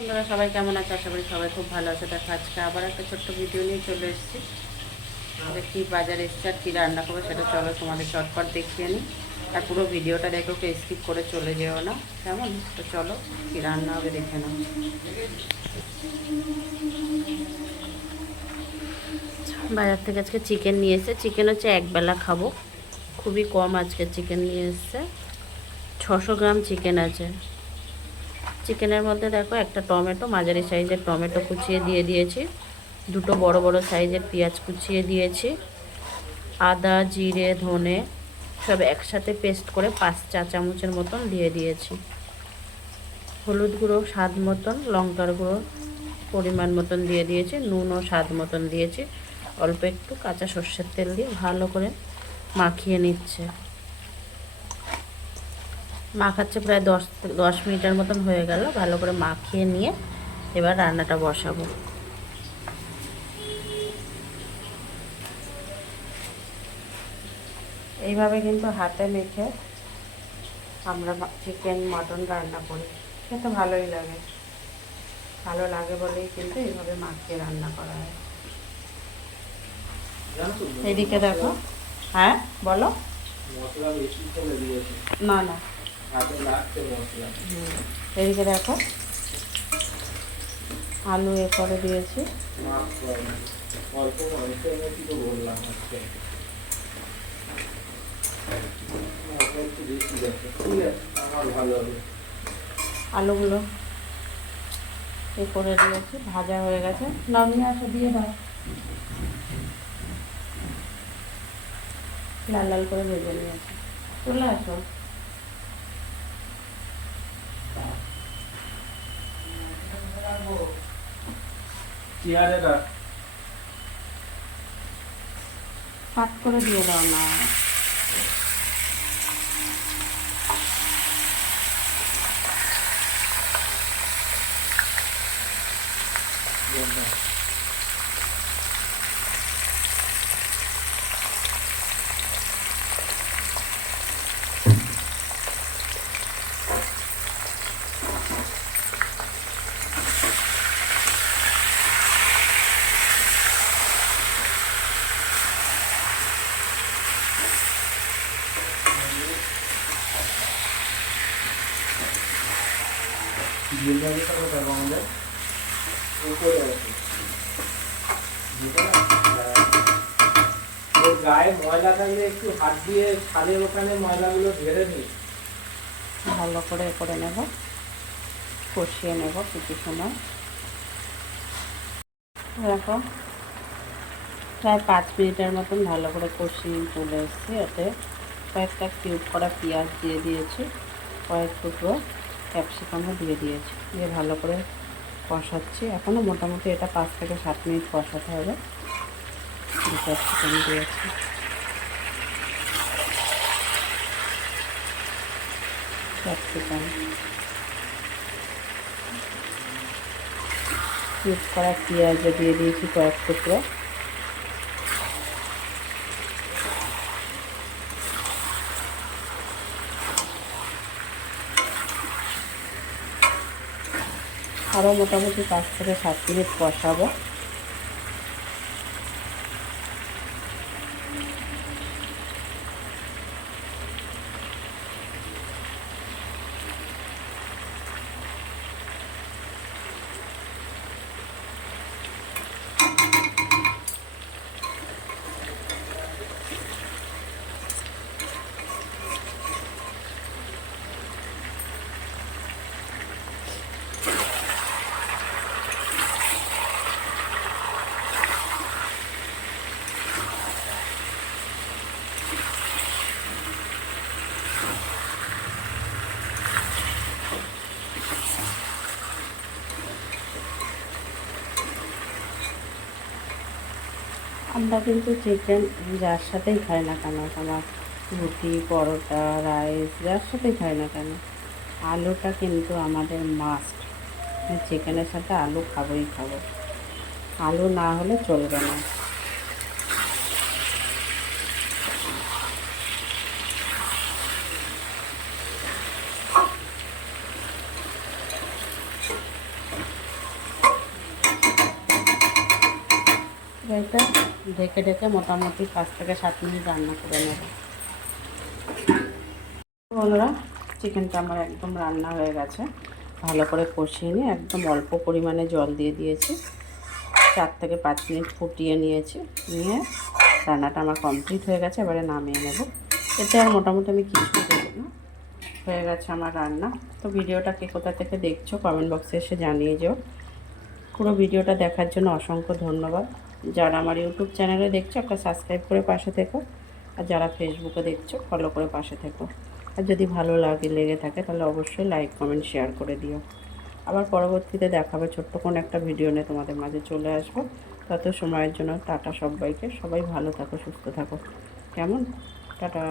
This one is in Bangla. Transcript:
আপনারা সবাই কেমন আছে? আশা করি সবাই খুব ভালো আছে। দেখো আজকে আবার একটা ছোট্ট ভিডিও নিয়ে চলে এসেছি। কী বাজারে এসেছি আর কী রান্না করবো সেটা চলো তোমাদের চটপট দেখিয়ে নিই। আর পুরো ভিডিওটা দেখো, কেউ স্কিপ করে চলে যেও না, কেমন? তো চলো কী রান্না হবে দেখে নাও। বাজার থেকে আজকে চিকেন নিয়ে এসেছে। চিকেন হচ্ছে একবেলা খাবো, খুবই কম আজকে চিকেন নিয়ে এসছে। 600 গ্রাম চিকেন আছে। চিকেনের মধ্যে দেখো একটা টমেটো, মাঝারি সাইজের টমেটো কুচিয়ে দিয়ে দিয়েছি, দুটো বড় বড় সাইজের পেঁয়াজ কুচিয়ে দিয়েছি, আদা জিরে ধনে সব একসাথে পেস্ট করে 5 চা চামচের মতন দিয়ে দিয়েছি। হলুদ গুঁড়ো স্বাদ মতন, লঙ্কার গুঁড়ো পরিমাণ মতন দিয়ে দিয়েছি, নুনও স্বাদ মতন দিয়েছি। অল্প একটু কাঁচা সর্ষের তেল দিয়ে ভালো করে মাখিয়ে নিচ্ছে। মাখাচ্ছে প্রায় 10 মিনিটের মতন হয়ে গেল। ভালো করে মাখিয়ে নিয়ে এবার রান্নাটা বসাবো। এইভাবে কিন্তু হাতে মেখে আমরা চিকেন মটন রান্না করি, খেতে ভালোই লাগে। ভালো লাগে বলেই কিন্তু এইভাবে মাখিয়ে রান্না করা হয়। এদিকে দেখো, হ্যাঁ বলো। না না, এদিকে দেখো আলু এ করে দিয়েছি। আলুগুলো এ করে দিয়েছি, ভাজা হয়ে গেছে। নামিয়ে আসো, দিয়ে দাও, লাল লাল করে ভেজে নিয়েছি। চলে আসো। কাট করে দিয়ে দাও না। গায়ে ময়লা থাকলে একটু হাত দিয়ে ছালের ওখানে ময়লাগুলো ঝেড়ে নিই। ভালো করে করে নেব, কষিয়ে নেব কিছু সময়। দেখো প্রায় 5 মিনিটের মতন ভালো করে কষিয়ে চলে এসেছি। এতে কয়েকটা কিউব করা পেঁয়াজ দিয়ে দিয়েছি, কয়েক টুকরো ক্যাপসিকামও দিয়ে দিয়েছি, দিয়ে ভালো করে কষাচ্ছি। এখনও মোটামুটি এটা 5 থেকে 7 মিনিট কষাতে হবে। ক্যাপসিকাম দিয়েছি, ক্যাপসিকাম কিউব করা পেঁয়াজও দিয়ে দিয়েছি কয়েক টুকরো। আরও মোটামুটি 5 থেকে 7 মিনিট কষাবো। আমরা কিন্তু চিকেন যার সাথেই খাই না কেন, তোমার রুটি পরোটা রাইস যার সাথেই খাই না কেন, আলুটা কিন্তু আমাদের মাস্ট। চিকেনের সাথে আলু খাবোই খাবো, আলু না হলে চলবে না। এটা ঢেকে ঢেকে মোটামুটি 5 থেকে 7 মিনিট রান্না করে নেব। বন্ধুরা, চিকেনটা আমার একদম রান্না হয়ে গেছে। ভালো করে কষিয়ে নিয়ে একদম অল্প পরিমাণে জল দিয়ে দিয়েছি। 4 থেকে 5 মিনিট ফুটিয়ে নিয়েছি। নিয়ে রান্নাটা আমার কমপ্লিট হয়ে গেছে। এবারে নামিয়ে নেব। এতে আর মোটামুটি আমি কিছুই দেবো না। হয়ে গেছে আমার রান্না। তো ভিডিওটা কে কোথা থেকে দেখছো কমেন্ট বক্সে এসে জানিয়ে যেও। পুরো ভিডিওটা দেখার জন্য অসংখ্য ধন্যবাদ। যারা আমার ইউটিউব চ্যানেলে দেখছো একটা সাবস্ক্রাইব করে পাশে থেকো, আর যারা ফেসবুকে দেখছো ফলো করে পাশে থেকো। আর যদি ভালো লেগে থাকে তাহলে অবশ্যই লাইক কমেন্ট শেয়ার করে দিও। আবার পরবর্তীতে দেখাবে ছোট্ট কোনো একটা ভিডিও নিয়ে তোমাদের মাঝে চলে আসবো। তত সময়ের জন্য টাটা সবাইকে। সবাই ভালো থাকো, সুস্থ থাকো। কেমন? টাটা।